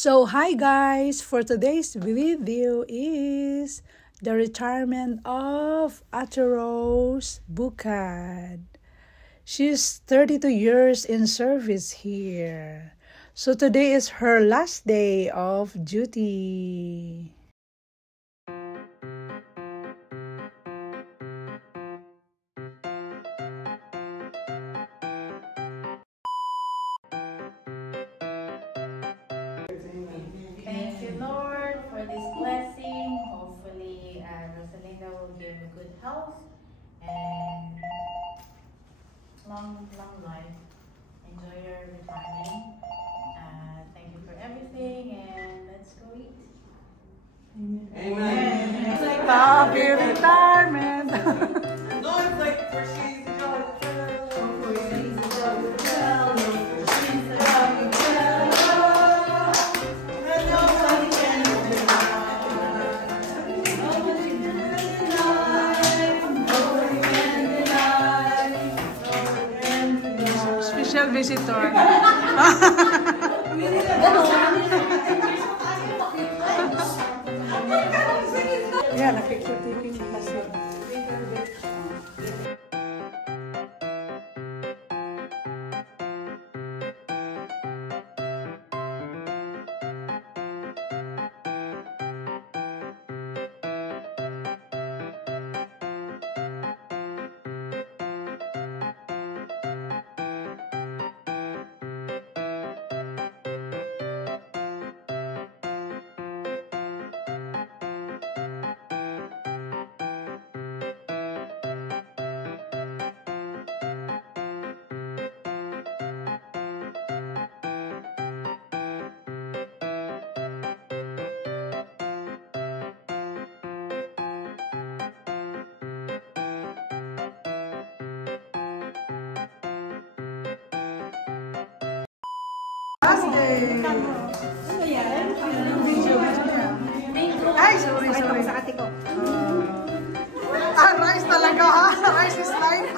So hi guys, for today's video is the retirement of Ate Rose Bukad. She's 32 years in service here. So today is her last day of duty. Thank you, Lord, for this blessing. Hopefully, Rosalinda will give good health and long life. Enjoy your retirement. Thank you for everything, and let's go eat. Amen. Happy retirement. No, it's like for she's the joy. Special visitor. Yeah, nakikita-taking kasi. Ay, sorry. Sa ate ko. Rice talaga ha? Rice is life.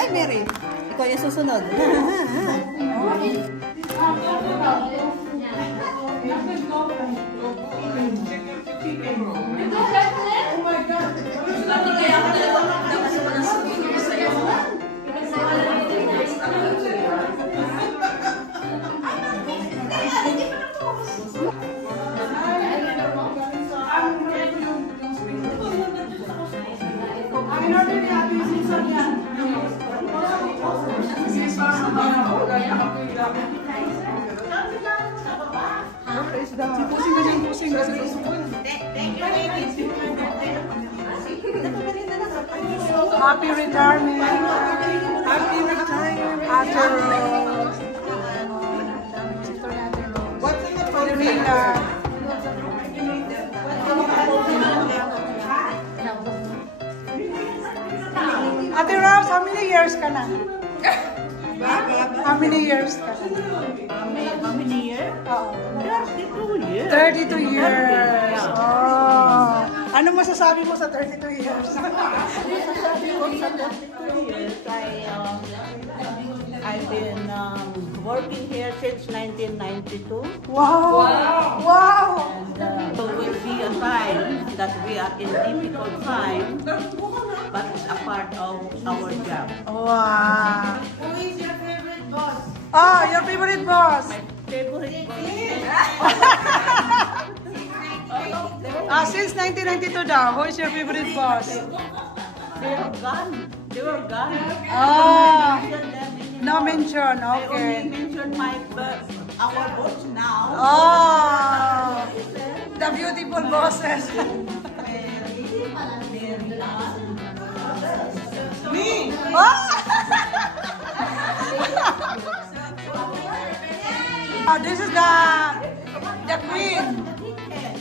Ay, Mary. Ikaw yung susunod. Pusing kasi. Happy retirement. Happy retirement, Ate Rose. What's in the phone? Ate Rose, how many years ka na? How many years ka na? How many years? Oo. 32 years. 32 years. Oh. Ano masasabi mo sa 32 years? Sabi ko sa 32 years, I've been working here since 1992. Wow! Wow! And so will be a time that we are in difficult time, but it's a part of our job. Wow! Who is your favorite boss? Oh, your favorite boss? Favorite Since 1992 daw, who is your favorite boss? They were gone. They were gone. Oh, Mention them anymore. no mention, I only okay. mention our boss now. Oh, The beautiful bosses. Me! This is the queen,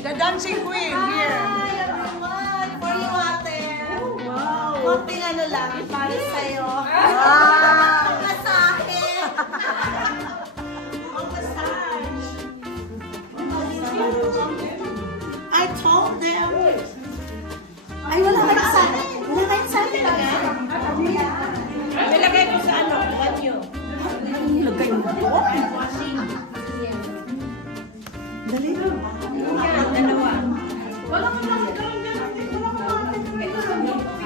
the dancing queen here. For you, ate. Wow. Konting ano lang, para sa'yo. Wow. Masahe. Ang massage. I told them. Ay, wala kayong sabi. Wala kayong sabi talaga. Nilagay ko sa ano, banyo. Lagay mo po. Dali. Dalawa. Wala kang nasa gawin dyan. Wala kang nasa.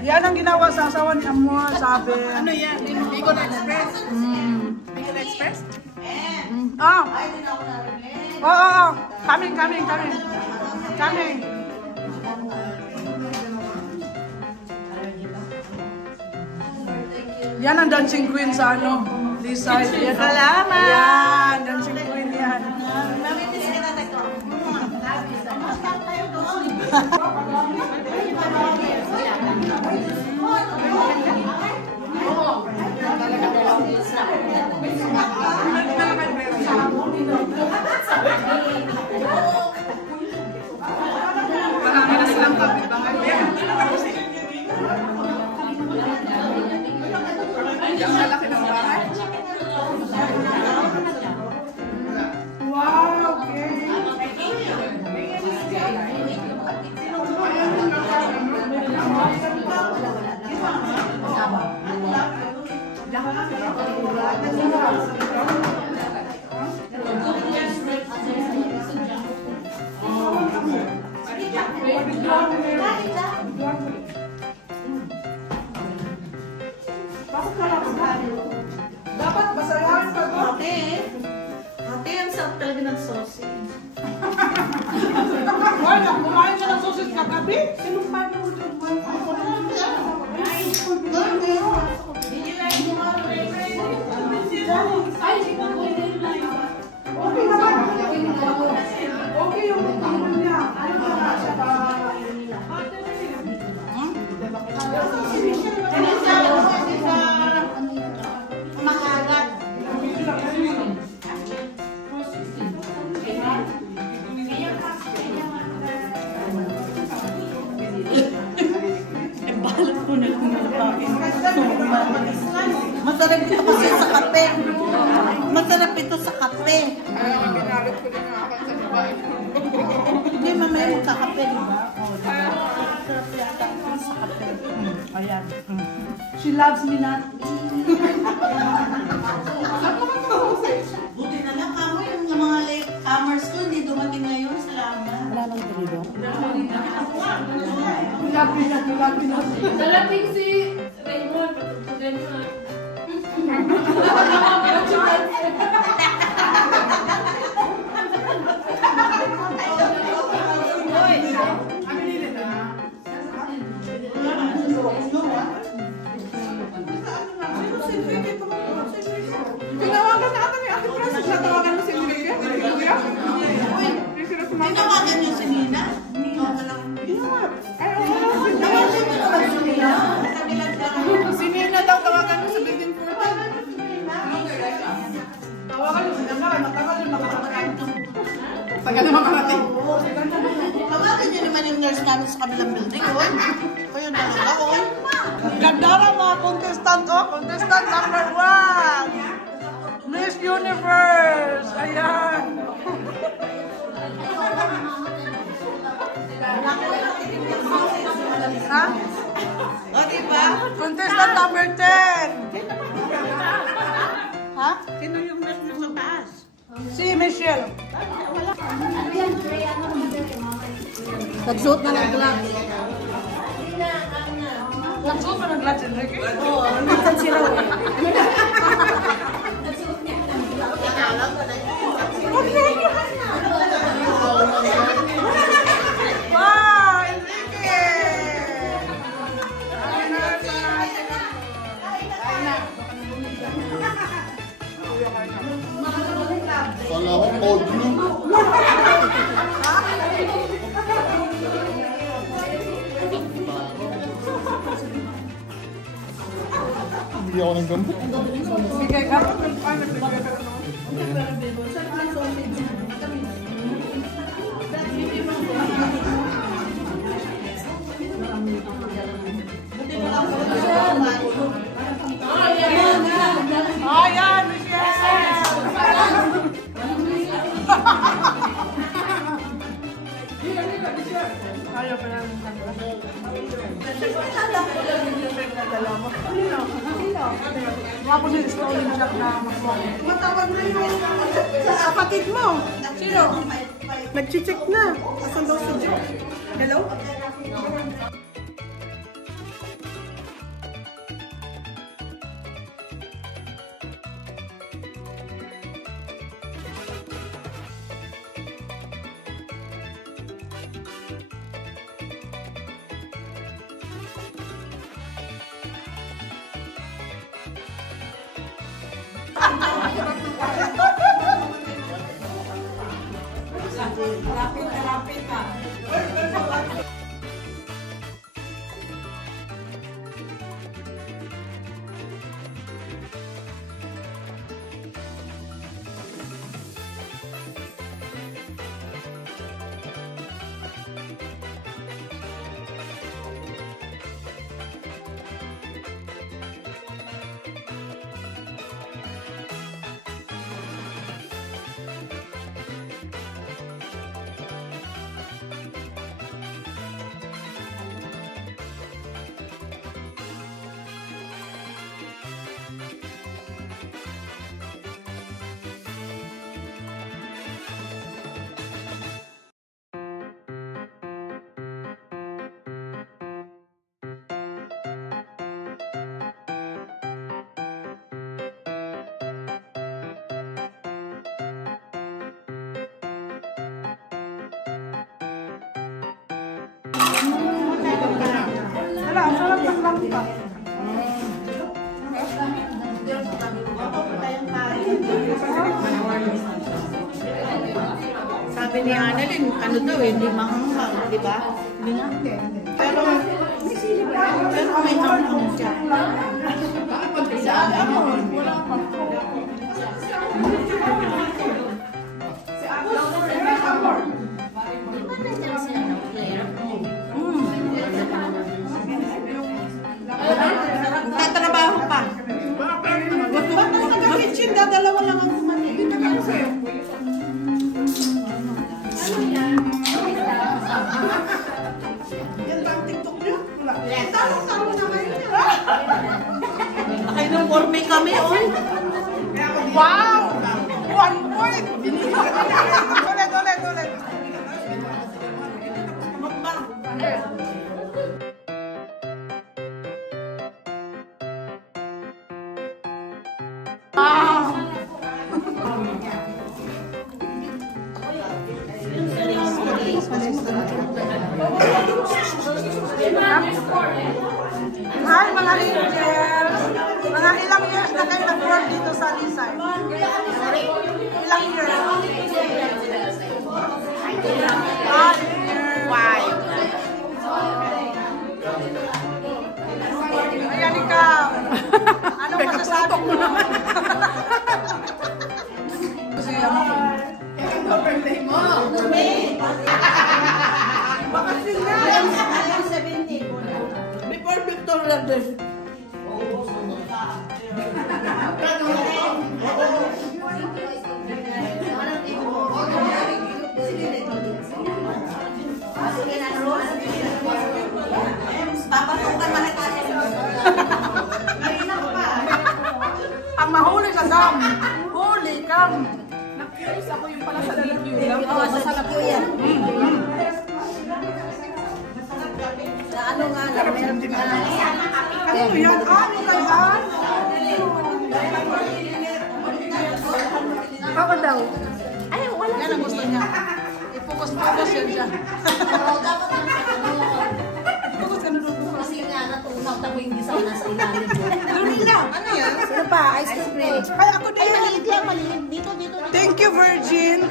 Yan ang ginawa sa asawa ni Amor, sabi. Ano yan? Bicol Express? Bicol Express? Ah! Oo. Coming. Yan ang dancing queen sa ano, Lisa. Salamat! Yan, dancing queen yan. Namitis ka na nagko. Marami na silang kapit-bangan. Ang malaki ng bahay. Wow, okay. Dapat basayahan pa to. Ate, ang sarap talaga ng sausage. Wala, kumain ka ng sausage kagabi. Sinong paano mo ito? Okay naman. Okay yung naman niya. Ayaw na nga siya pa. Makagat. Balot ko na kumakain. Masarap ito kasi sa kape. Masarap ito sa kape. Pinalot ko din nga ako sa babae. Hindi, mamaya magkakape, di ba? Oo, di ba? Masarap yata ito sa kape. Ayan. She loves me not. Buti na lang kamo yung mga latecomers ko, hindi dumating ngayon. Salamat. Wala nang tulido? Darating si Raymond, patutugan mo. Tinawagan na ata ni Ate Francis. Natawagan mo si Enrique? Kuya? Tinawagan niyo si Nina? Tawagan niyo naman si Nina? Si Nina daw tawagan mo sa building po. Tawagan mo si Nina. Matagal yung makakarating. Tagal na makarating. Tawagan niyo naman yung nurse namin sa kabilang building, oy. Kayo dalawa, oy. Ganda ng mga contestant, oh. Contestant number 1. Miss Universe. Ayan. Ha? O, diba? Contestant number 10. Ha? Sino yung nasa sa taas? Si Michelle. Nagsuot na ng gloves. Nagsuot pa ng gloves, Enrique? Oo, naman sila, oy. bibigyan ako ng gamot. Bigay ka? Ay, nagbigay ka na. Ayan, Michelle! Ayaw pa namin Wapo na yung scrolling shop na mag-walk. Matawag na yun. Kapatid mo. Sino? Nag-check na. Asan daw si Joe? Hello? Lapit ka. Wala, ang sarap ng langka. Sabi ni Annalyn, ano daw eh, hindi mahanghang, di ba? Hindi nga. Pero may hanghang siya. Sa ano? Tatrabaho pa. Kitchen, dadalawa lang ang kumani. Yan ba ang TikTok niyo? Wala. Tarong-tarong na kayo niya. Naka-informe kami, oy. Wow! 1 point! Ulit. Hi, mga angels! Mga ilang years na kayo nag-work dito sa Alisay? Ilang years? 5. Ayan ikaw! Anong masasabi mo? Before Victor Lagos. Ang mahuli sa dam. Huli kam. Nakiyos ako yung pala sa video lang. Masarap po yan. Ano nga na? Ano yan? Ano kayaan? Ako daw. Ay, wala. Yan ang gusto niya. I-focus yan siya. Focus ka na doon. Kasi nga natunaw tabo yung gisa nasa ilalim mo. Ano yan? Ano pa? Ice cream. Ay, ako din. Ay, maliit lang, maliit. Dito. Thank you, Virgin.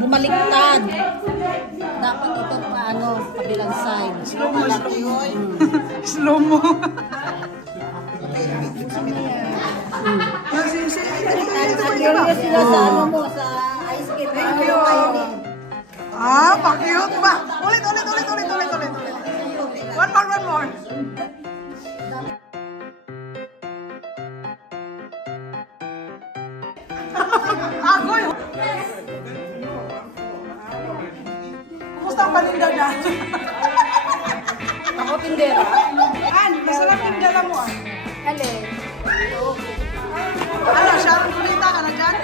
Bumaliktad. Dapat ito paano, pag kabilang side. Slow mo, slow mo. Curious sila sa ano mo, sa ice cream. Thank you. Ah, pa-cute ba? Ulit. One more. Agoy! Kumusta ang paninda na? Ako tindera. An, masarap tindera mo ah. Alin? Ano, Sharon Kulita ka na dyan?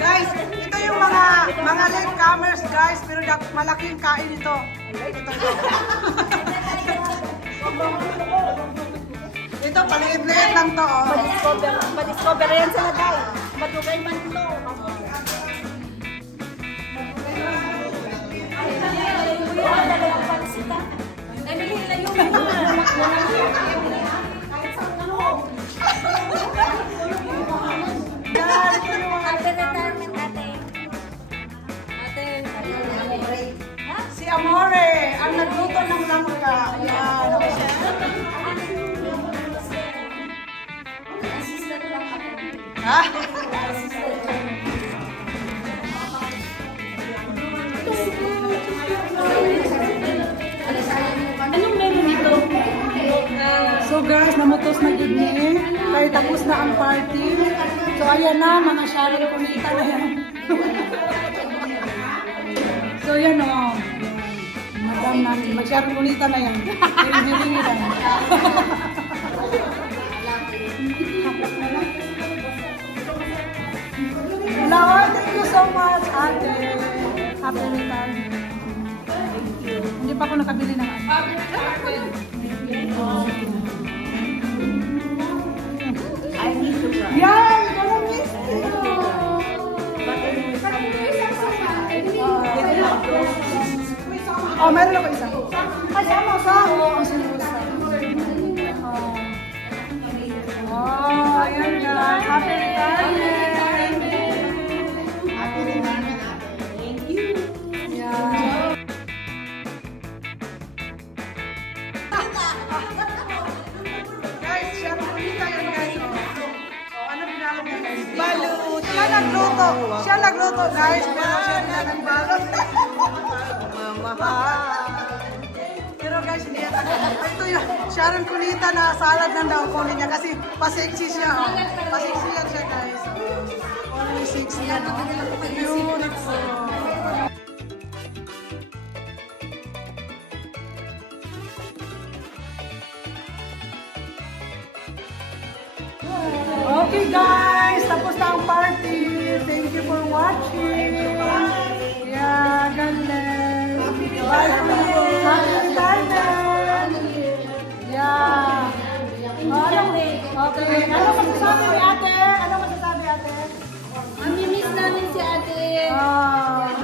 Guys, ito yung mga latecomers guys, pero malaking kain ito. Ito, paliit-liit lang to. Oh. Madiscover yan sila guys. Matugay man ito. Si Amore, ang nagluto ng langka. Ayan. Ha? Anong meron dito? So guys, namutos na gid ni. Kaya tapos na ang party. So ayan na, mga Sharon Kulita na yan. So yan o. Madam namin, mag-Sharon Kulita na yan. Hiring-hiringi na yan. Lord, thank you so much, ate. Happy retirement. Hindi pa ako nakabili ng ano. I need to try. Yan! Ganun miss oh, meron ako isa. Ay, sama. Ang sinusa. Oh, ayan guys. Happy retirement. Happy retirement. Thank you. Yeah. Guys, siya Kulita yan guys. So, ano ginagawa niya guys? Balut. Siya nagluto guys. Pero siya na nagbalot. Pero guys, hindi yan. Ito yung Sharon Kulita na salad lang daw kunin niya kasi pa-sexy siya. Oh. Pa-sexy yan siya guys. Only 6 yan. Beautiful. Okay guys, tapos na ang party. Thank you for watching. Yeah, God bless. Bye for you. Happy retirement. Yeah. Okay. Ano masasabi ate? Ami-miss namin si ate.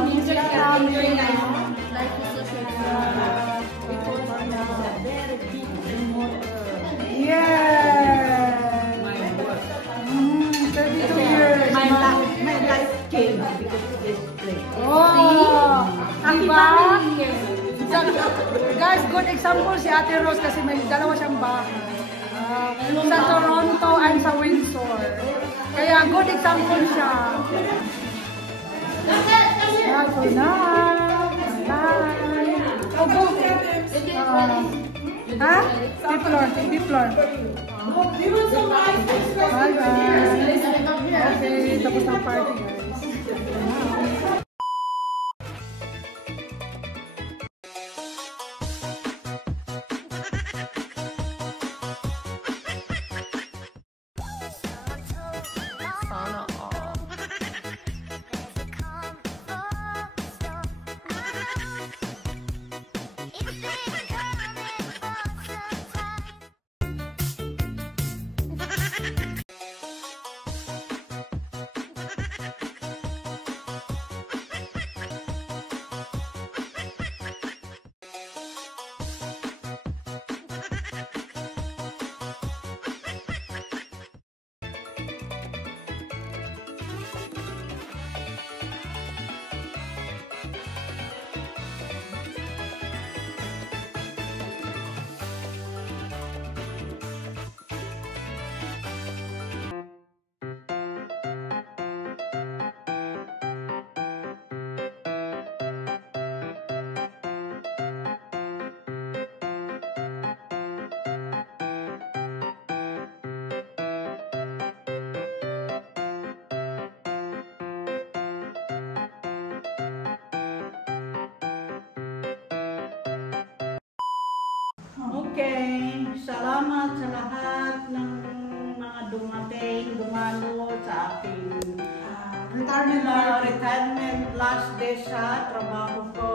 Miss ka namin. Life is so short. Yes. 32 years. My life came because of this place. Oh, diba? Guys, good example si Ate Rose kasi may dalawa siyang bahay. Sa Toronto and sa Windsor. Kaya good example siya. Bye for now. Bye. Oh, go. Ha? Fifth floor. Bye guys. Okay, tapos na ang party guys. Okay, salamat sa lahat ng mga dumalo sa aking retirement last day sa trabaho ko.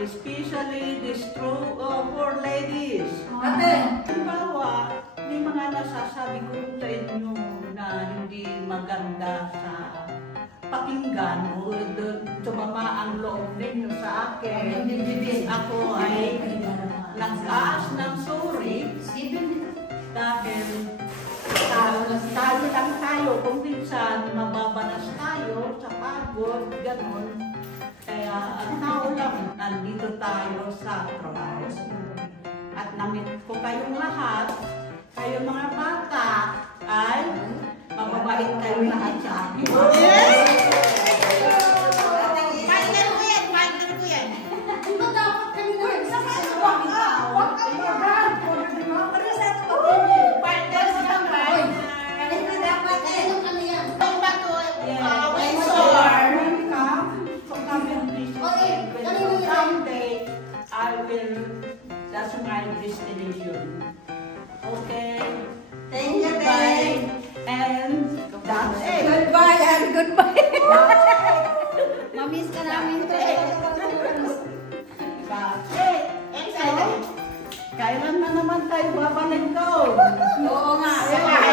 Especially this true for ladies. Halimbawa, may mga nasasabi ko sa inyo na hindi maganda sa pakinggan o tumama ang loob ninyo sa akin. Ako ay nag-aas ng sorry dahil tayo lang tayo. Kung minsan mababanas tayo sa pagod, gano'n. Kaya ang tao lang, nandito tayo sa trabaho. At namit ko kayong lahat, kayong mga bata, ay mababait kayo lahat sa akin. That's my destination. Okay. Thank you, Bye. And that's it. Goodbye and goodbye. Mamiss ka namin to. That's it. So, kailan na naman tayo babalik doon? Oo nga.